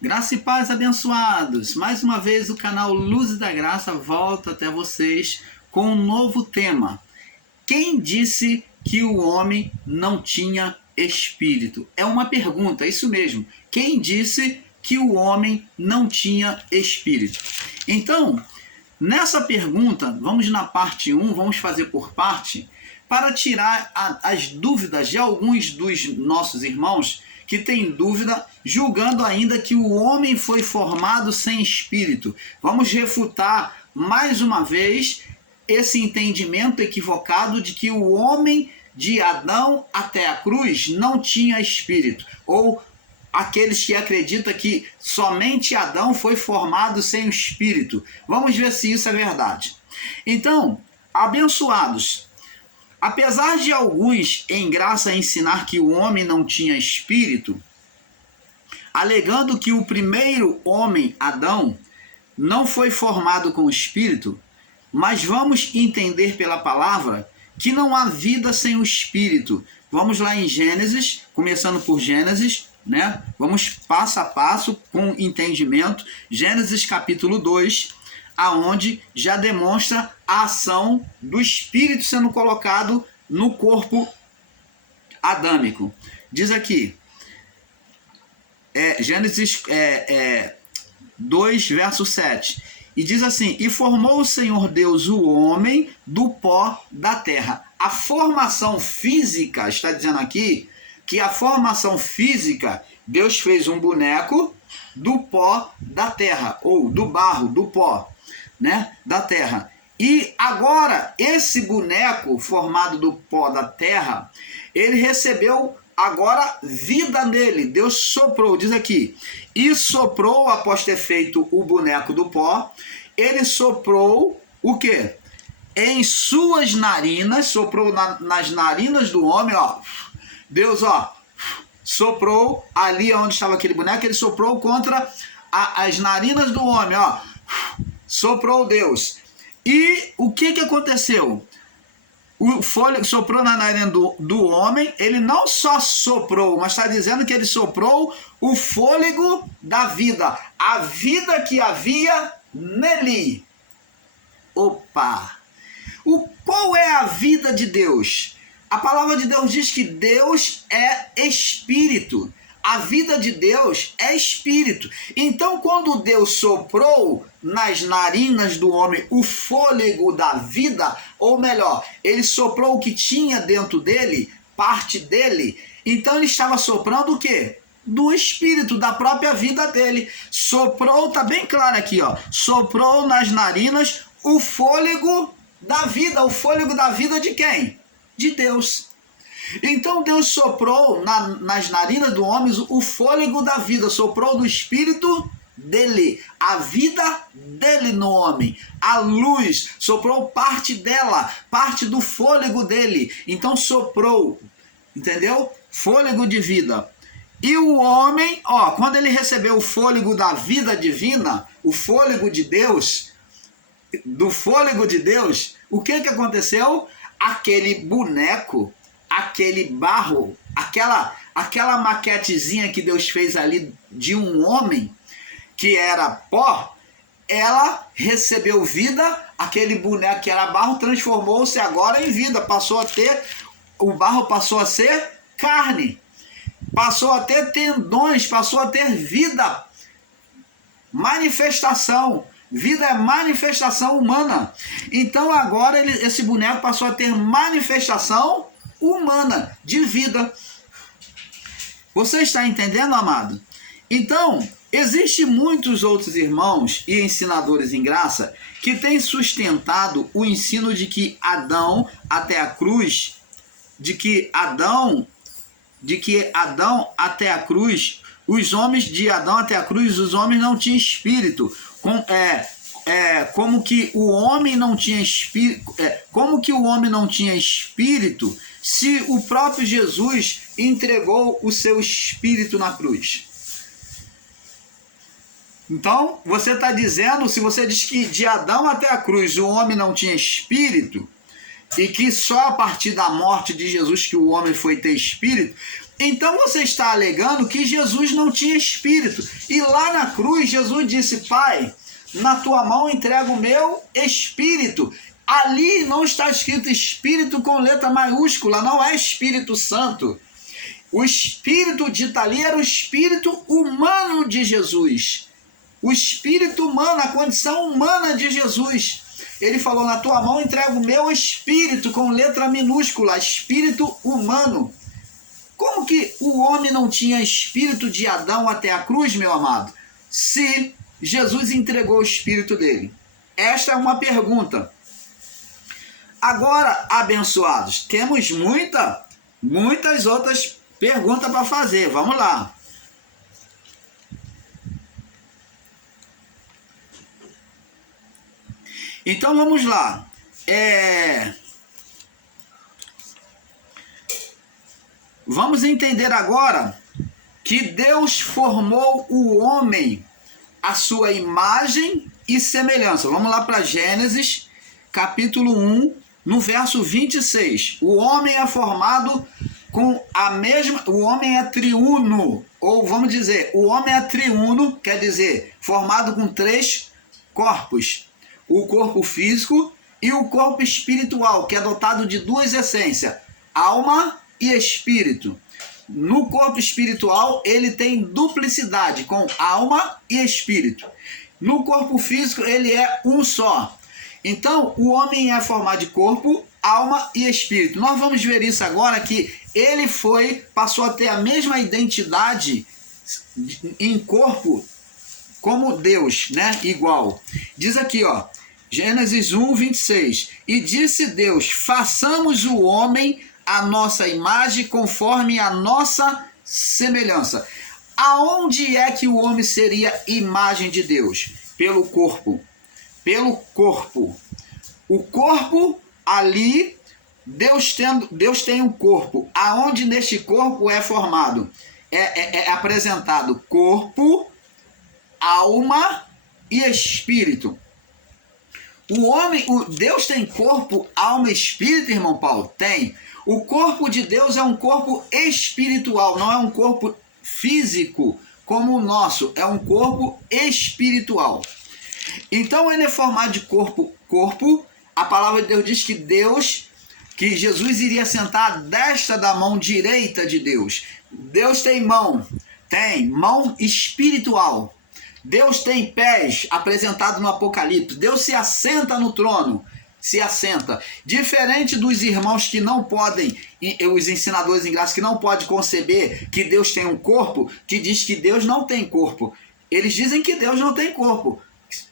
Graça e paz, abençoados! Mais uma vez o canal Luz da Graça volta até vocês com um novo tema. Quem disse que o homem não tinha espírito? É uma pergunta, é isso mesmo. Quem disse que o homem não tinha espírito? Então, nessa pergunta, vamos na parte 1, vamos fazer por parte, para tirar as dúvidas de alguns dos nossos irmãos que têm dúvida, julgando ainda que o homem foi formado sem espírito. Vamos refutar mais uma vez esse entendimento equivocado de que o homem de Adão até a cruz não tinha espírito, ou aqueles que acreditam que somente Adão foi formado sem o espírito. Vamos ver se isso é verdade. Então, abençoados, apesar de alguns em graça ensinar que o homem não tinha espírito, alegando que o primeiro homem, Adão, não foi formado com espírito, mas vamos entender pela palavra que não há vida sem o espírito. Vamos lá em Gênesis, começando por Gênesis, né? Vamos passo a passo com entendimento. Gênesis capítulo 2, aonde já demonstra a ação do espírito sendo colocado no corpo adâmico. Diz aqui, Gênesis 2, verso 7. E diz assim: e formou o Senhor Deus o homem do pó da terra. A formação física, está dizendo aqui, que a formação física, Deus fez um boneco do pó da terra, ou do barro, do pó, né, da terra. E agora, esse boneco formado do pó da terra, ele recebeu agora vida nele. Deus soprou, diz aqui, e soprou, após ter feito o boneco do pó, ele soprou o quê? Em suas narinas, soprou nas narinas do homem, ó. Deus, ó, soprou ali onde estava aquele boneco, ele soprou contra as narinas do homem, ó. Soprou Deus. E o que aconteceu? O fôlego soprou na narina do homem, ele não só soprou, mas está dizendo que ele soprou o fôlego da vida, a vida que havia nele. Opa! Qual é a vida de Deus? A palavra de Deus diz que Deus é espírito. A vida de Deus é espírito. Então, quando Deus soprou nas narinas do homem o fôlego da vida, ou melhor, ele soprou o que tinha dentro dele, parte dele, então ele estava soprando o quê? Do espírito, da própria vida dele. Soprou, tá bem claro aqui, ó. Soprou nas narinas o fôlego da vida. O fôlego da vida de quem? De Deus. Então Deus soprou nas narinas do homem o fôlego da vida, soprou do espírito dele, a vida dele no homem, a luz, soprou parte dela, parte do fôlego dele, então soprou, entendeu? Fôlego de vida. E o homem, ó, quando ele recebeu o fôlego da vida divina, o fôlego de Deus, do fôlego de Deus, o que aconteceu? Aquele boneco, aquele barro, aquela maquetezinha que Deus fez ali de um homem que era pó, ela recebeu vida, aquele boneco que era barro transformou-se agora em vida, o barro passou a ser carne, passou a ter tendões, passou a ter vida, manifestação. Vida é manifestação humana. Então agora esse boneco passou a ter manifestação humana, de vida. Você está entendendo, amado? Então, existem muitos outros irmãos e ensinadores em graça que têm sustentado o ensino de que Adão até a cruz, os homens de Adão até a cruz, os homens não tinham espírito. Como que o homem não tinha espírito? Como que o homem não tinha espírito se o próprio Jesus entregou o seu espírito na cruz? Então, você está dizendo, se você diz que de Adão até a cruz o homem não tinha espírito, e que só a partir da morte de Jesus que o homem foi ter espírito, Então você está alegando que Jesus não tinha espírito. E lá na cruz, Jesus disse: Pai, na tua mão entrego o meu espírito. Ali não está escrito espírito com letra maiúscula, não é Espírito Santo. O espírito dito ali era o espírito humano de Jesus. O espírito humano, a condição humana de Jesus. Ele falou: na tua mão entrego o meu espírito com letra minúscula, espírito humano. Como que o homem não tinha espírito de Adão até a cruz, meu amado, se Jesus entregou o espírito dele? Esta é uma pergunta. Agora, abençoados, temos muitas outras perguntas para fazer. Vamos lá. Então vamos lá. Vamos entender agora que Deus formou o homem à sua imagem e semelhança. Vamos lá para Gênesis, capítulo 1, no verso 26. O homem é formado com a mesma... O homem é triuno, ou vamos dizer, o homem é triuno, quer dizer, formado com 3 corpos. O corpo físico e o corpo espiritual, que é dotado de 2 essências, alma e espírito. No corpo espiritual, ele tem duplicidade, com alma e espírito. No corpo físico, ele é um só. Então, o homem é formado de corpo, alma e espírito. Nós vamos ver isso agora, que ele passou a ter a mesma identidade em corpo como Deus, né? Igual. Diz aqui, ó, Gênesis 1, 26. E disse Deus: façamos o homem a nossa imagem, conforme a nossa semelhança. Aonde é que o homem seria imagem de Deus? Pelo corpo. Pelo corpo. O corpo ali, Deus tem um corpo. Aonde neste corpo é formado? É apresentado corpo, alma e espírito. Deus tem corpo, alma e espírito, irmão Paulo? Tem. O corpo de Deus é um corpo espiritual, não é um corpo físico como o nosso, é um corpo espiritual. Então ele é formado de corpo. A palavra de Deus diz que Jesus iria sentar à destra da mão direita de Deus. Deus tem mão espiritual. Deus tem pés, apresentado no Apocalipse. Deus se assenta no trono. Diferente dos irmãos que não podem, os ensinadores em graça que não podem conceber que Deus tem um corpo, que diz que Deus não tem corpo. Eles dizem que Deus não tem corpo,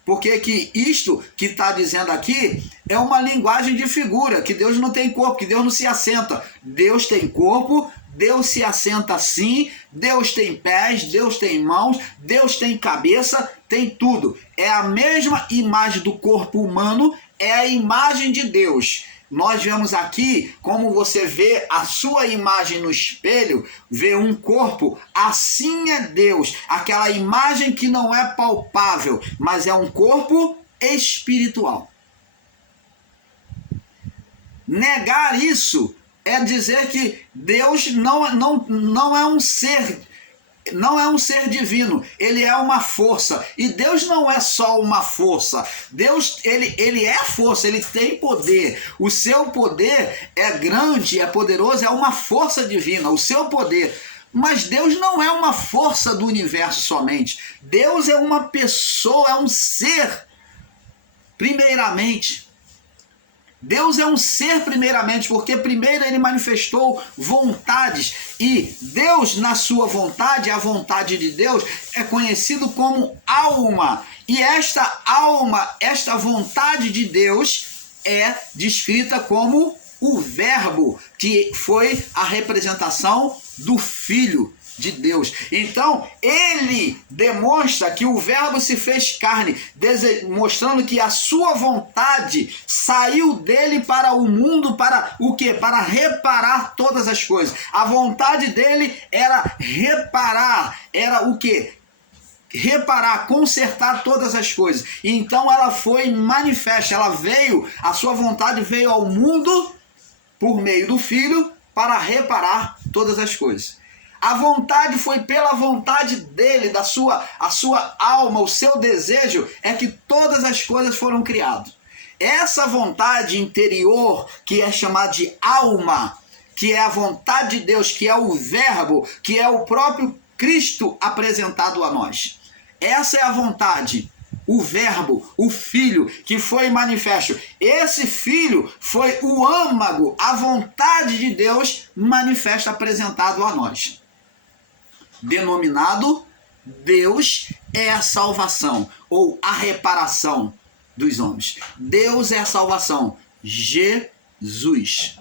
porque que isto que está dizendo aqui é uma linguagem de figura, que Deus não tem corpo, que Deus não se assenta. Deus tem corpo, Deus se assenta sim, Deus tem pés, Deus tem mãos, Deus tem cabeça, tem tudo. É a mesma imagem do corpo humano, é a imagem de Deus. Nós vemos aqui, como você vê a sua imagem no espelho, vê um corpo, assim é Deus. Aquela imagem que não é palpável, mas é um corpo espiritual. Negar isso é dizer que Deus não é um ser, não é um ser divino, ele é uma força. E Deus não é só uma força. Deus, ele é força, ele tem poder. O seu poder é grande, é poderoso, é uma força divina, o seu poder. Mas Deus não é uma força do universo somente. Deus é uma pessoa, é um ser, primeiramente. Deus é um ser primeiramente, porque primeiro ele manifestou vontades, e Deus na sua vontade, a vontade de Deus é conhecido como alma, e esta alma, esta vontade de Deus é descrita como o Verbo, que foi a representação do Filho de Deus. Então, ele demonstra que o Verbo se fez carne, mostrando que a sua vontade saiu dele para o mundo, para o quê? Para reparar todas as coisas. A vontade dele era reparar, era o quê? Reparar, consertar todas as coisas. Então ela foi manifesta, ela veio, a sua vontade veio ao mundo por meio do Filho para reparar todas as coisas. A vontade foi pela vontade dele, a sua alma, o seu desejo é que todas as coisas foram criadas. Essa vontade interior, que é chamada de alma, que é a vontade de Deus, que é o verbo, que é o próprio Cristo apresentado a nós. Essa é a vontade, o verbo, o filho que foi manifesto. Esse filho foi o âmago, a vontade de Deus manifesta apresentado a nós. Denominado Deus é a salvação ou a reparação dos homens. Deus é a salvação. Jesus.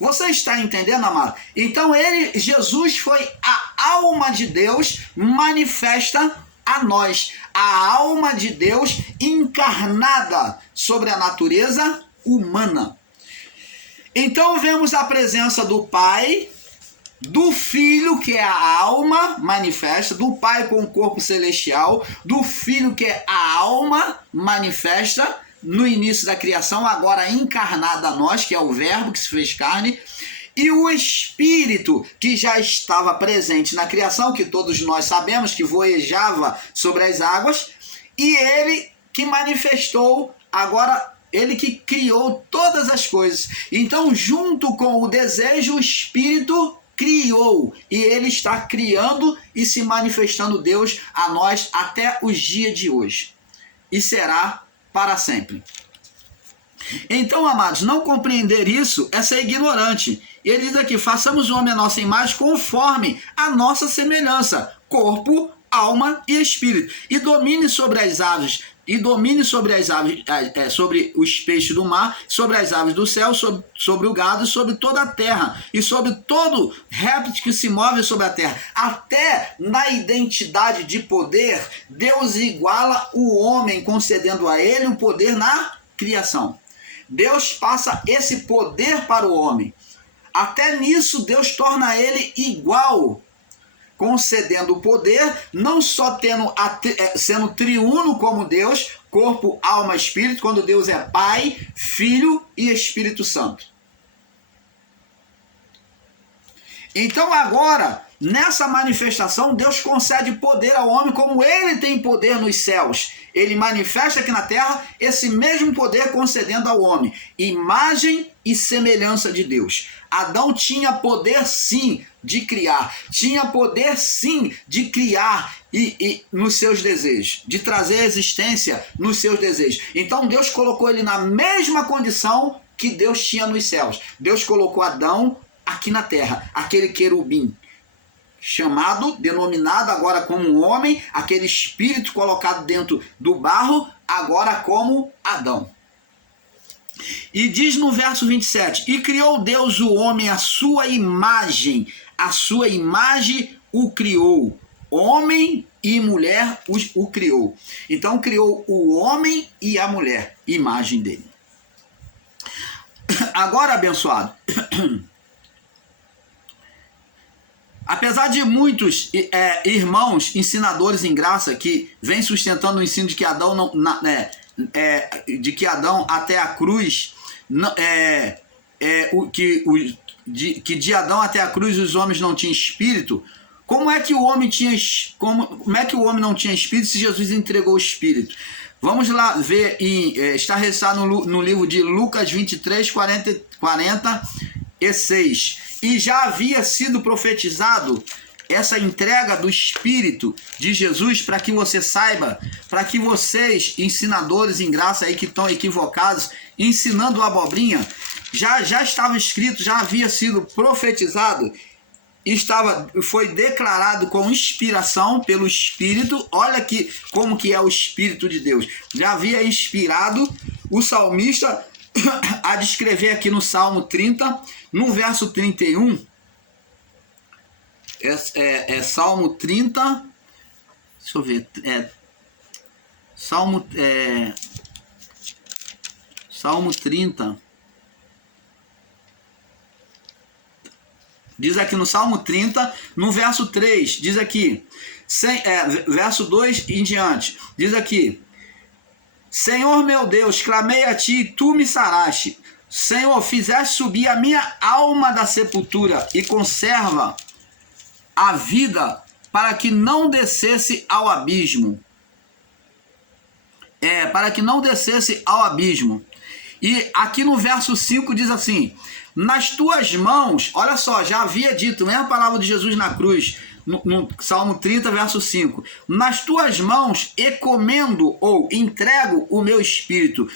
Você está entendendo, amado? Então Jesus foi a alma de Deus manifesta a nós. A alma de Deus encarnada sobre a natureza humana. Então vemos a presença do Pai, do Filho, que é a alma manifesta, do Pai com o corpo celestial, do Filho, que é a alma manifesta no início da criação, agora encarnada a nós, que é o verbo que se fez carne, e o Espírito, que já estava presente na criação, que todos nós sabemos que voejava sobre as águas, e ele que manifestou, agora ele que criou todas as coisas. Então, junto com o desejo, o Espírito criou, e ele está criando e se manifestando Deus a nós até os dias de hoje, e será para sempre. Então, amados, não compreender isso é ser ignorante. Ele diz aqui: façamos o homem a nossa imagem conforme a nossa semelhança, corpo, alma e espírito, e domine sobre as aves, sobre os peixes do mar, sobre as aves do céu, sobre o gado, sobre toda a terra, e sobre todo réptil que se move sobre a terra. Até na identidade de poder, Deus iguala o homem, concedendo a ele o poder na criação. Deus passa esse poder para o homem. Até nisso Deus torna ele igual, concedendo o poder, não só sendo triuno como Deus, corpo, alma, espírito, quando Deus é Pai, Filho e Espírito Santo. Então agora, nessa manifestação, Deus concede poder ao homem como ele tem poder nos céus. Ele manifesta aqui na terra esse mesmo poder concedendo ao homem imagem e semelhança de Deus. Adão tinha poder sim de criar, tinha poder sim de criar e nos seus desejos, de trazer a existência nos seus desejos. Então Deus colocou ele na mesma condição que Deus tinha nos céus. Deus colocou Adão aqui na terra, aquele querubim, denominado agora como um homem, aquele espírito colocado dentro do barro, agora como Adão. E diz no verso 27, e criou Deus o homem à sua imagem o criou, homem e mulher o criou. Então criou o homem e a mulher, imagem dele. Agora, abençoado, apesar de muitos irmãos ensinadores em graça que vêm sustentando o ensino de que Adão até a cruz que de Adão até a cruz os homens não tinham espírito. Como é que o homem não tinha espírito se Jesus entregou o espírito? Vamos lá ver, está registrado no livro de Lucas 23, 46. E já havia sido profetizado essa entrega do Espírito de Jesus, para que você saiba, para que vocês, ensinadores em graça aí que estão equivocados, ensinando abobrinha, já estava escrito, já havia sido profetizado, foi declarado com inspiração pelo Espírito. Olha aqui como que é o Espírito de Deus. Já havia inspirado o salmista a descrever aqui no Salmo 30, no verso 31, Salmo 30, deixa eu ver, Salmo 30, diz aqui no Salmo 30, no verso 3, diz aqui, verso 2 em diante, diz aqui: Senhor meu Deus, clamei a ti e tu me saraste. Senhor, fizeste subir a minha alma da sepultura e conserva a vida para que não descesse ao abismo. Para que não descesse ao abismo. E aqui no verso 5 diz assim: nas tuas mãos, olha só, já havia dito, mesma palavra de Jesus na cruz, no Salmo 30, verso 5. Nas tuas mãos encomendo ou entrego o meu espírito.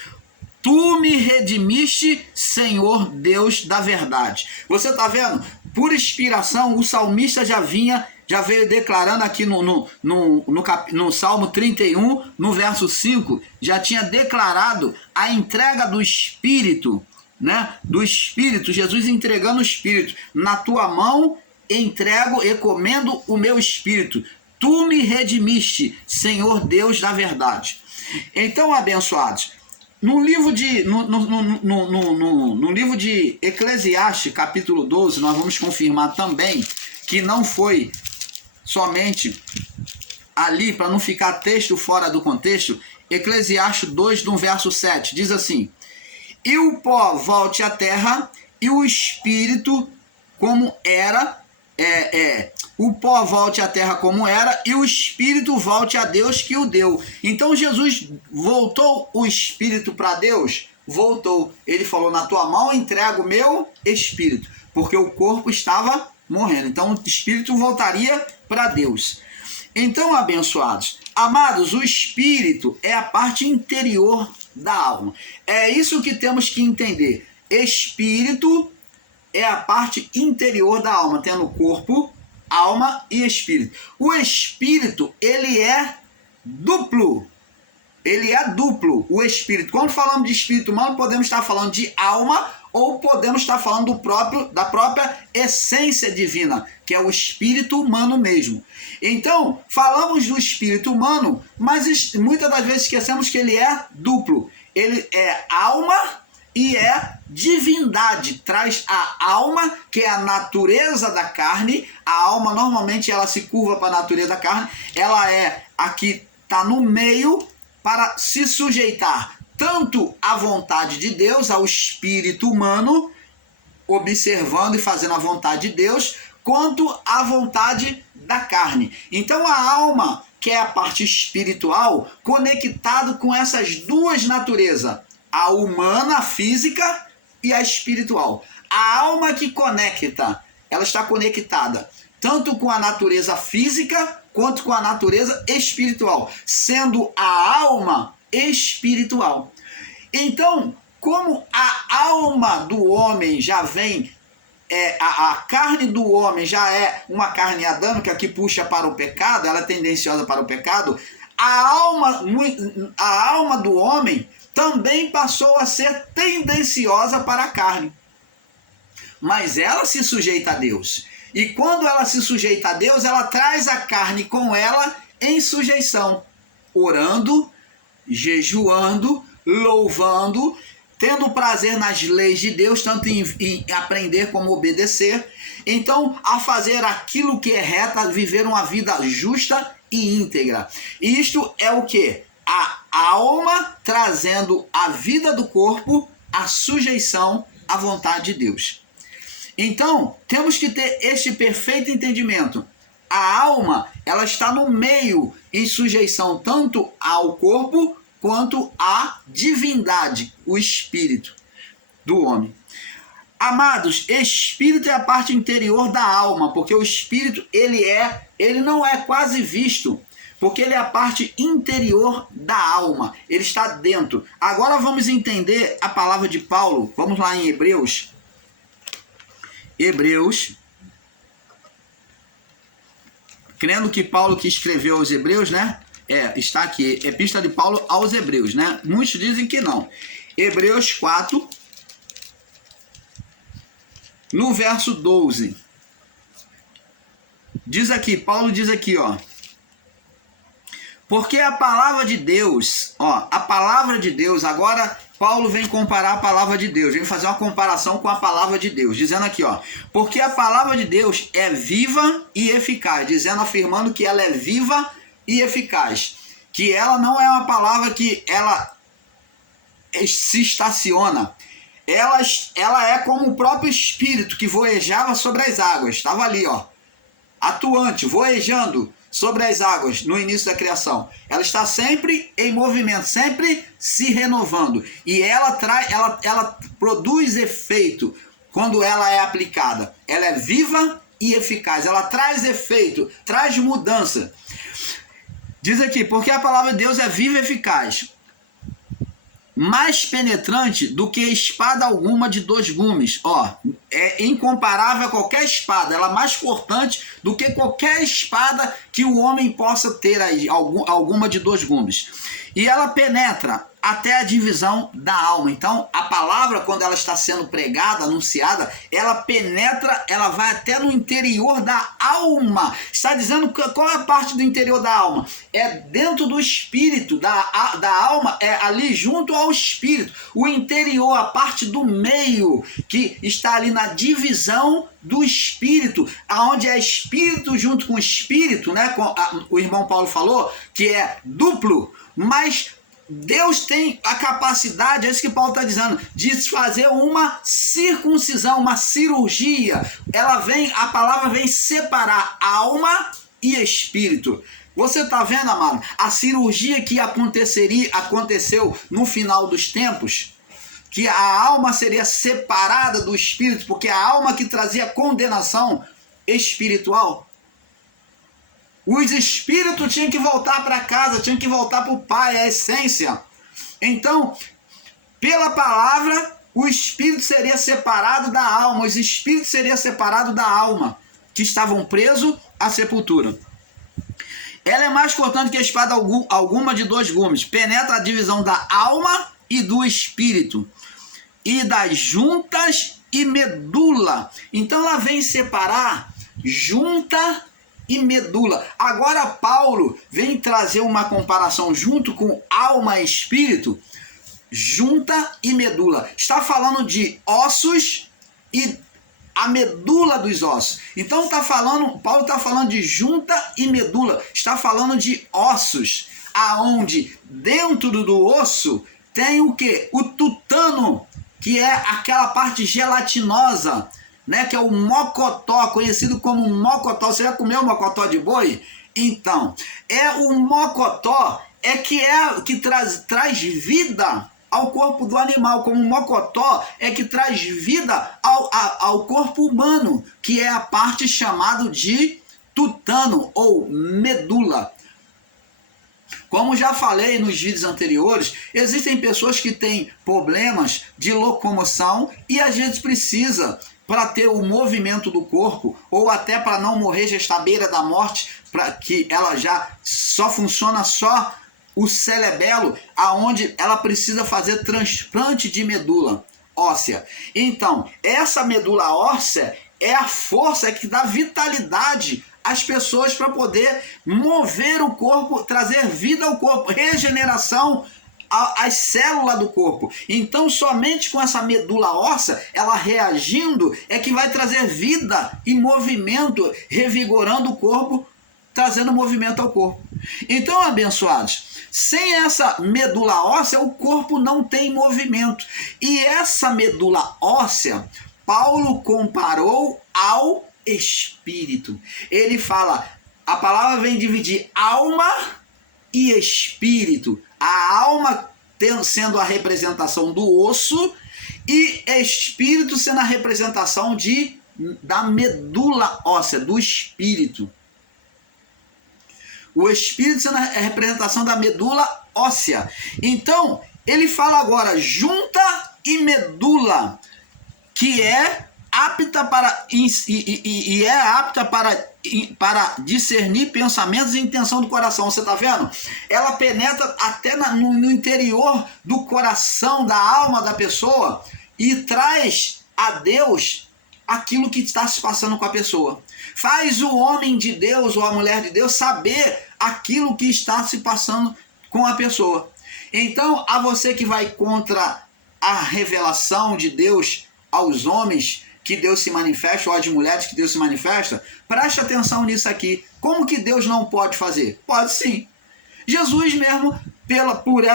Tu me redimiste, Senhor Deus da verdade. Você está vendo? Por inspiração, o salmista já veio declarando aqui no Salmo 31, no verso 5, já tinha declarado a entrega do Espírito, né? Do Espírito, Jesus entregando o Espírito. Na tua mão encomendo o meu Espírito. Tu me redimiste, Senhor Deus da verdade. Então, abençoados, no livro de Eclesiastes, capítulo 12, nós vamos confirmar também que não foi somente ali, para não ficar texto fora do contexto. Eclesiastes 2, no verso 7, diz assim: e o pó volte à terra, e o espírito como era, o pó volte à terra como era, e o espírito volte a Deus que o deu. Então Jesus voltou o espírito para Deus? Voltou. Ele falou: na tua mão entrego o meu espírito, porque o corpo estava morrendo. Então o espírito voltaria para Deus. Então, abençoados, amados, o espírito é a parte interior da alma. É isso que temos que entender. Espírito é a parte interior da alma, tendo corpo, alma e espírito. O espírito, ele é duplo. Ele é duplo, o espírito. Quando falamos de espírito humano, podemos estar falando de alma ou podemos estar falando da própria essência divina, que é o espírito humano mesmo. Então, falamos do espírito humano, mas muitas das vezes esquecemos que ele é duplo. Ele é alma e é divindade. Traz a alma, que é a natureza da carne. A alma, normalmente, ela se curva para a natureza da carne. Ela é a que está no meio para se sujeitar tanto à vontade de Deus, ao espírito humano, observando e fazendo a vontade de Deus, quanto à vontade da carne. Então a alma, que é a parte espiritual, conectado com essas duas naturezas, a humana, a física, e a espiritual. A alma que conecta, ela está conectada tanto com a natureza física quanto com a natureza espiritual, sendo a alma espiritual. Então, como a alma do homem já vem, a carne do homem já é uma carne adâmica que puxa para o pecado, ela é tendenciosa para o pecado, a alma do homem também passou a ser tendenciosa para a carne. Mas ela se sujeita a Deus. E quando ela se sujeita a Deus, ela traz a carne com ela em sujeição, orando, jejuando, louvando, tendo prazer nas leis de Deus, tanto em aprender como obedecer. Então, a fazer aquilo que é reto, a viver uma vida justa e íntegra. E isto é o que? A alma trazendo a vida do corpo, a sujeição à vontade de Deus. Então, temos que ter este perfeito entendimento. A alma, ela está no meio, em sujeição tanto ao corpo quanto à divindade, o espírito do homem. Amados, espírito é a parte interior da alma, porque o espírito, ele não é quase visto, porque ele é a parte interior da alma, ele está dentro. Agora vamos entender a palavra de Paulo, vamos lá em Hebreus, crendo que Paulo que escreveu aos Hebreus, né? Está aqui, Epístola de Paulo aos Hebreus, né? Muitos dizem que não. Hebreus 4, no verso 12. Diz aqui, Paulo diz aqui, ó. Porque a palavra de Deus, agora Paulo vem comparar a palavra de Deus, vem fazer uma comparação com a palavra de Deus, dizendo aqui, ó, porque a palavra de Deus é viva e eficaz, afirmando que ela é viva e eficaz, que ela não é uma palavra que ela se estaciona, ela é como o próprio Espírito que voejava sobre as águas, estava ali, ó, atuante, voejando sobre as águas no início da criação. Ela está sempre em movimento, sempre se renovando. E ela produz efeito quando ela é aplicada. Ela é viva e eficaz. Ela traz efeito, traz mudança. Diz aqui, porque a palavra de Deus é viva e eficaz, mais penetrante do que espada alguma de 2 gumes. Ó, é incomparável a qualquer espada. Ela é mais cortante do que qualquer espada que o homem possa ter aí, alguma de 2 gumes. E ela penetra até a divisão da alma. Então, a palavra, quando ela está sendo pregada, anunciada, ela penetra, ela vai até no interior da alma. Está dizendo qual é a parte do interior da alma? É dentro do espírito, da alma, é ali junto ao espírito. O interior, a parte do meio, que está ali na divisão do espírito, aonde é espírito junto com espírito, né? O irmão Paulo falou que é duplo, mas Deus tem a capacidade, é isso que Paulo está dizendo, de fazer uma circuncisão, uma cirurgia. A palavra vem separar alma e espírito. Você está vendo, amado? A cirurgia que aconteceu no final dos tempos, que a alma seria separada do espírito, porque a alma que trazia condenação espiritual. Os espíritos tinham que voltar para casa, tinham que voltar para o Pai, a essência. Então, pela palavra, o espírito seria separado da alma, os espíritos seriam separados da alma, que estavam presos à sepultura. Ela é mais cortante que a espada alguma de 2 gumes, penetra a divisão da alma e do espírito, e das juntas e medula. Então ela vem separar junta e medula. Agora Paulo vem trazer uma comparação junto com alma e espírito, junta e medula. Está falando de ossos e a medula dos ossos. Então Paulo está falando de junta e medula. Está falando de ossos, aonde dentro do osso tem o quê? O tutano, que é aquela parte gelatinosa, né, que é o mocotó, conhecido como mocotó. Você já comeu mocotó de boi? Então, o mocotó que traz vida ao corpo do animal, como o mocotó que traz vida ao corpo humano, que é a parte chamada de tutano ou medula. Como já falei nos vídeos anteriores, existem pessoas que têm problemas de locomoção e às vezes precisa, para ter o movimento do corpo, ou até para não morrer, já está à beira da morte, para que ela já só funciona só o cerebelo, aonde ela precisa fazer transplante de medula óssea. Então, essa medula óssea é a força que dá vitalidade às pessoas para poder mover o corpo, trazer vida ao corpo, regeneração às células do corpo. Então, somente com essa medula óssea, ela reagindo, é que vai trazer vida e movimento, revigorando o corpo, trazendo movimento ao corpo. Então, abençoados, sem essa medula óssea, o corpo não tem movimento. E essa medula óssea, Paulo comparou ao espírito. Ele fala, a palavra vem dividir alma e espírito. A alma sendo a representação do osso e espírito sendo a representação da medula óssea, do espírito. O espírito sendo a representação da medula óssea. Então, ele fala agora junta e medula, que é apta para discernir pensamentos e intenção do coração. Você está vendo? Ela penetra até no interior do coração, da alma da pessoa e traz a Deus aquilo que está se passando com a pessoa. Faz o homem de Deus ou a mulher de Deus saber aquilo que está se passando com a pessoa. Então, a você que vai contra a revelação de Deus aos homens, que Deus se manifesta, ou às mulheres que Deus se manifesta, preste atenção nisso aqui. Como que Deus não pode fazer? Pode sim. Jesus mesmo,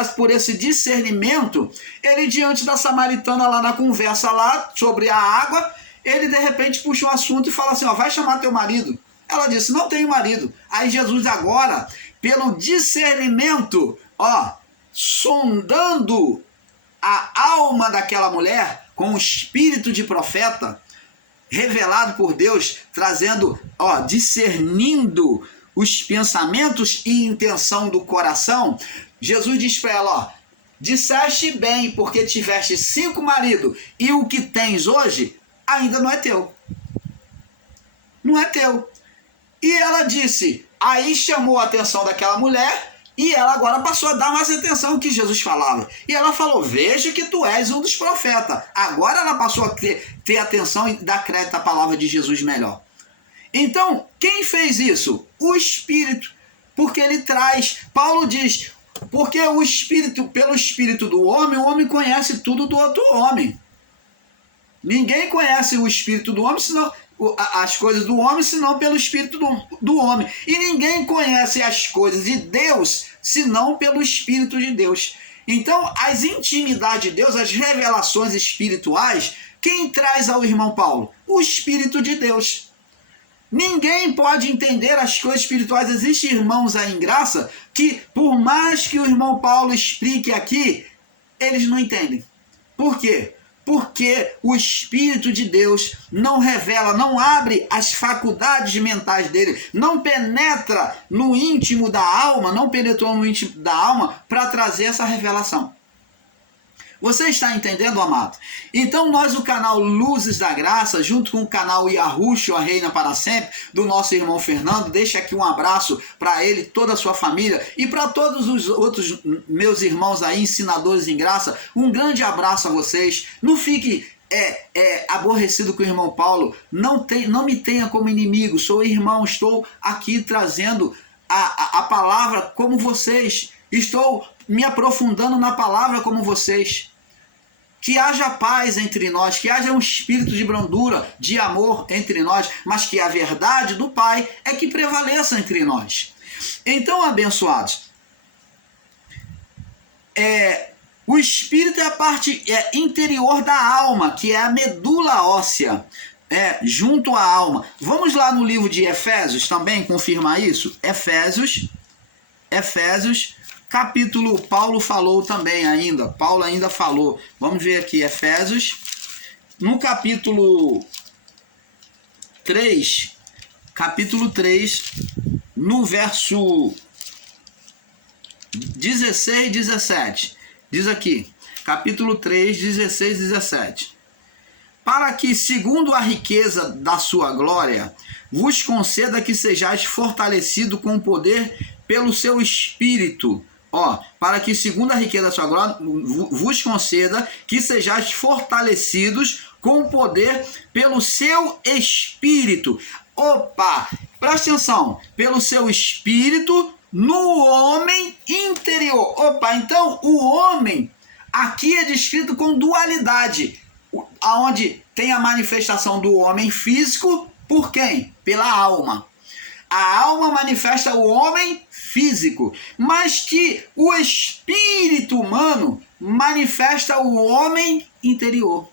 por esse discernimento, ele diante da samaritana lá na conversa lá sobre a água, ele de repente puxa um assunto e fala assim, ó, vai chamar teu marido. Ela disse, não tenho marido. Aí Jesus agora, pelo discernimento, sondando a alma daquela mulher com o espírito de profeta, revelado por Deus, trazendo, discernindo os pensamentos e intenção do coração, Jesus diz para ela, disseste bem, porque tiveste 5 maridos, e o que tens hoje ainda não é teu. Não é teu. E ela disse, aí chamou a atenção daquela mulher, e ela agora passou a dar mais atenção ao que Jesus falava. E ela falou, veja que tu és um dos profetas. Agora ela passou a ter atenção e dar crédito à palavra de Jesus melhor. Então, quem fez isso? O Espírito. Porque ele traz, Paulo diz, porque o Espírito, pelo Espírito do homem, o homem conhece tudo do outro homem. Ninguém conhece o Espírito do homem, senão as coisas do homem, senão pelo Espírito do homem. E ninguém conhece as coisas de Deus, senão pelo Espírito de Deus. Então, as intimidades de Deus, as revelações espirituais, quem traz ao irmão Paulo? O Espírito de Deus. Ninguém pode entender as coisas espirituais. Existem irmãos aí em graça que, por mais que o irmão Paulo explique aqui, eles não entendem. Por quê? Porque o Espírito de Deus não revela, não abre as faculdades mentais dele, não penetra no íntimo da alma, não penetrou no íntimo da alma para trazer essa revelação. Você está entendendo, amado? Então nós, o canal Luzes da Graça, junto com o canal Yahushua Reina para Sempre, do nosso irmão Fernando, deixa aqui um abraço para ele, toda a sua família, e para todos os outros meus irmãos aí, ensinadores em graça, um grande abraço a vocês. Não fique aborrecido com o irmão Paulo, não me tenha como inimigo, sou irmão, estou aqui trazendo a palavra como vocês, estou me aprofundando na palavra como vocês. Que haja paz entre nós, que haja um espírito de brandura, de amor entre nós, mas que a verdade do Pai é que prevaleça entre nós. Então, abençoados, o espírito é a parte interior da alma, que é a medula óssea, junto à alma. Vamos lá no livro de Efésios também confirmar isso? Efésios, capítulo, Paulo falou também ainda, Paulo ainda falou, vamos ver aqui, Efésios, no capítulo 3, no verso 16 e 17, diz aqui, capítulo 3, 16 e 17, para que, segundo a riqueza da sua glória, vos conceda que sejais fortalecido com poder pelo seu Espírito, para que, segundo a riqueza da sua glória, vos conceda que sejais fortalecidos com poder pelo seu Espírito. Presta atenção, pelo seu Espírito no homem interior. Então o homem aqui é descrito com dualidade, aonde tem a manifestação do homem físico, por quem? Pela alma. A alma manifesta o homem físico, mas que o espírito humano manifesta o homem interior.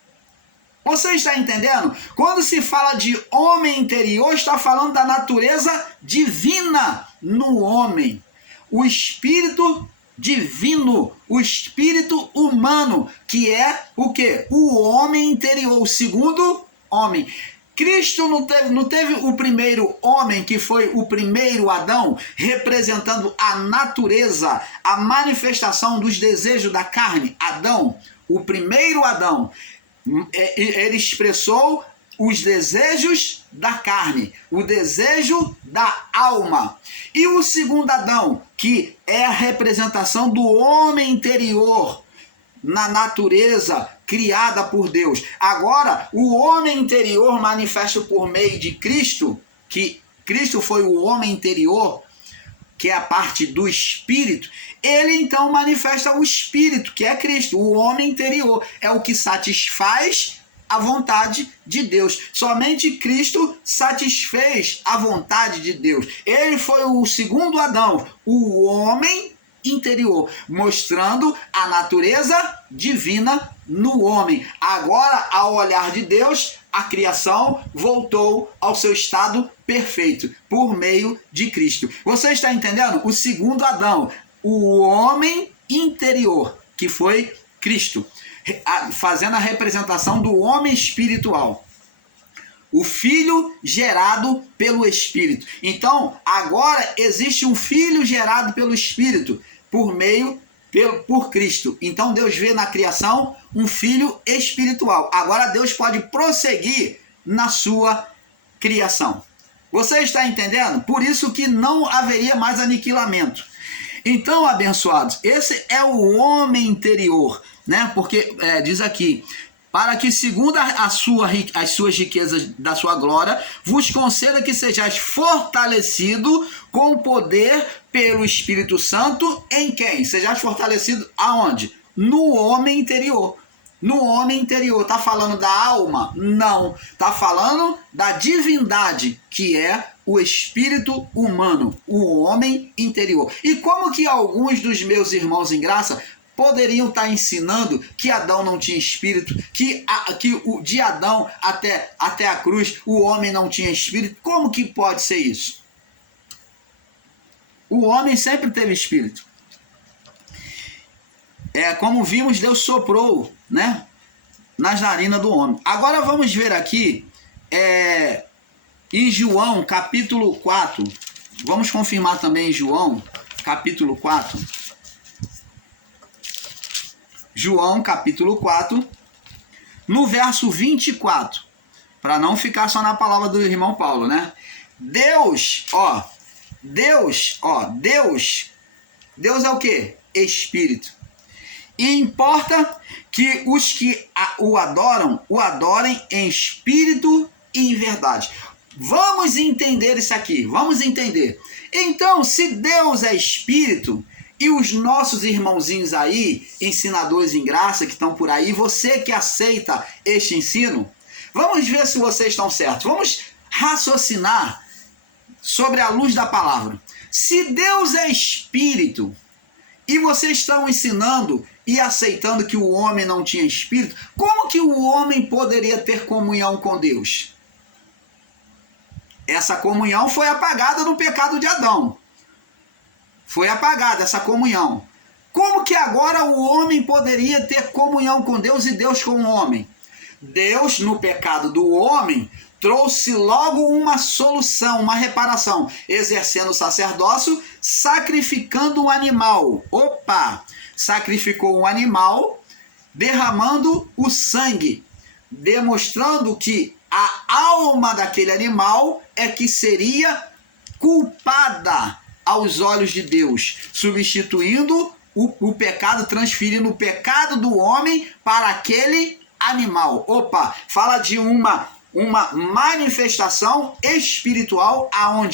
Você está entendendo? Quando se fala de homem interior, está falando da natureza divina no homem. O espírito divino, o espírito humano, que é o quê? O homem interior, o segundo homem. Cristo não teve o primeiro homem, que foi o primeiro Adão, representando a natureza, a manifestação dos desejos da carne. Adão, o primeiro Adão, ele expressou os desejos da carne, o desejo da alma. E o segundo Adão, que é a representação do homem interior, na natureza criada por Deus. Agora, o homem interior manifesta por meio de Cristo, que Cristo foi o homem interior, que é a parte do Espírito. Ele então manifesta o Espírito, que é Cristo. O homem interior é o que satisfaz a vontade de Deus. Somente Cristo satisfez a vontade de Deus. Ele foi o segundo Adão, o homem interior, mostrando a natureza divina no homem. Agora, ao olhar de Deus, a criação voltou ao seu estado perfeito, por meio de Cristo. Você está entendendo? O segundo Adão, o homem interior, que foi Cristo, fazendo a representação do homem espiritual. O filho gerado pelo Espírito. Então, agora existe um filho gerado pelo Espírito, por Cristo. Então, Deus vê na criação um filho espiritual. Agora, Deus pode prosseguir na sua criação. Você está entendendo? Por isso que não haveria mais aniquilamento. Então, abençoados, esse é o homem interior, né? Porque diz aqui, para que segundo as suas riquezas da sua glória, vos conceda que sejais fortalecido com o poder pelo Espírito Santo, em quem? Sejais fortalecido aonde? No homem interior. No homem interior. Está falando da alma? Não. Está falando da divindade, que é o espírito humano, o homem interior. E como que alguns dos meus irmãos em graça poderiam estar ensinando que Adão não tinha espírito, que de Adão até a cruz o homem não tinha espírito? Como que pode ser isso? O homem sempre teve espírito. Como vimos, Deus soprou, né, nas narinas do homem. Agora vamos ver aqui em João capítulo 4. Vamos confirmar também em João capítulo 4. João capítulo 4, no verso 24, para não ficar só na palavra do irmão Paulo, né? Deus é o quê? Espírito. E importa que os que o adorem em espírito e em verdade. Vamos entender isso aqui, vamos entender. Então, se Deus é espírito, e os nossos irmãozinhos aí, ensinadores em graça que estão por aí, você que aceita este ensino, vamos ver se vocês estão certos. Vamos raciocinar sobre a luz da palavra. Se Deus é espírito e vocês estão ensinando e aceitando que o homem não tinha espírito, como que o homem poderia ter comunhão com Deus? Essa comunhão foi apagada no pecado de Adão. Foi apagada essa comunhão. Como que agora o homem poderia ter comunhão com Deus e Deus com o homem? Deus, no pecado do homem, trouxe logo uma solução, uma reparação, exercendo o sacerdócio, sacrificando um animal. Sacrificou um animal, derramando o sangue, demonstrando que a alma daquele animal é que seria culpada aos olhos de Deus, substituindo o pecado, transferindo o pecado do homem para aquele animal. Fala de uma manifestação espiritual aonde